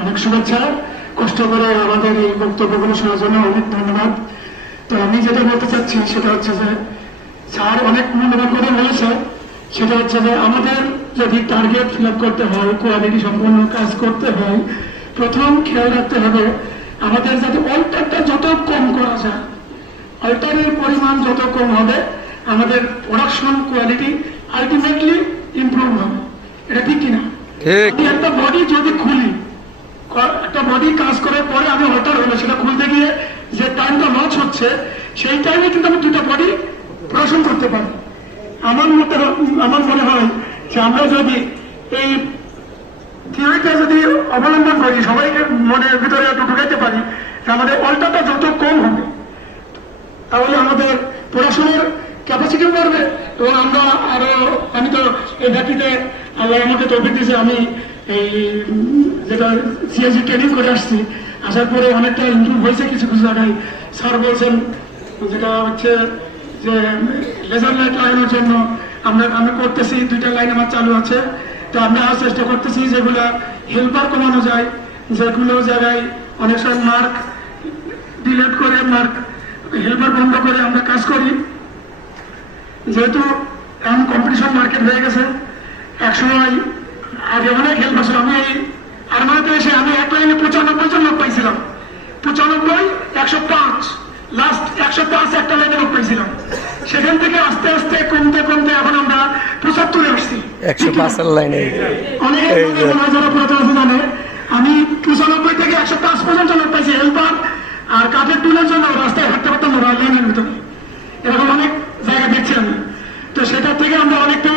অনেক শুভেচ্ছা। কষ্ট করে আমাদের এই বক্তব্যগুলো শোনার জন্য অনেক ধন্যবাদ। তো আমি যেটা বলতে চাচ্ছি সেটা হচ্ছে যে স্যার অনেক মূল্যবান কথা বলেছে। সেটা হচ্ছে যে আমাদের যদি টার্গেট ফিল আপ করতে হয়, কোয়ালিটি সম্পন্ন কাজ করতে হয়, প্রথম খেয়াল রাখতে হবে আমাদের যাতে অল্টারটা যত কম করা যায়, অল্টারের পরিমাণ যত কম হবে আমাদের প্রোডাকশন কোয়ালিটি আলটিমেটলি ইমপ্রুভ হবে। এটা ঠিক কিনা? আমি একটা বডি যদি খুলি, একটা বডি কাজ করার পরে আমি অল্টার হলো, সেটা খুলতে গিয়ে যে টাইমটা লস হচ্ছে সেই টাইমে কিন্তু আমি দুটো বডি প্রোডাকশন করতে পারি। আমার মনে হয় যে আমরা যদি এই থিওরিটা যদি অবলম্বন করি, সবাইকে মনের ভিতরে একটু ঢুকাইতে পারি যে আমাদের অল্টারটা যত কম হবে তাহলে আমাদের পড়াশোনার ক্যাপাসিটিও বাড়বে এবং আমরা আরো, আমি তো এই ব্যাটিতে আল্লাহ আমাকে তৌফিক দিয়েছে, আমি এই যেটা সিএসি ট্রেনিং করে আসছি, আসার পরে অনেকটা ইমপ্রুভ হয়েছে কিছু কিছু জায়গায়। স্যার বলছেন যেটা হচ্ছে যে লেজার লাইট লাগানোর জন্য আমি করতেছি, 2টা লাইন আমার চালু আছে। তো আমরা চেষ্টা করতেছি যেগুলো হেল্পার কমানো যায়, যেগুলো জায়গায় অনেক সময় মার্ক ডিলেট করে মার্ক হেল্পার বন্ধ করে আমরা কাজ করি। যেহেতু এখন কম্পিটিশন মার্কেট হয়ে গেছে, একসময় আগে অনেক হেল্পার ছিল। আমি এই আরমানাতে এসে আমি এক লাইনে 95 জন লোক পাইছিলাম, 95, 105, লাস্ট 105 একটা লাইনে লোক পাইছিলাম। সেখান থেকে আস্তে আস্তে কমতে কমতে এখন আমরা 75-এ আসছি। 105 লাইনে অনেকে যারা পুরাতন জানে আমি 95 থেকে 105 পর্যন্ত লোক পাইছি হেল্পার আর কাঠের টুলের জন্য রাস্তায় হাঁটতে পারতাম না লাইনের ভিতরে। এরকম অনেক জায়গা দেখছি আমি। তো সেটার থেকে আমরা অনেকটা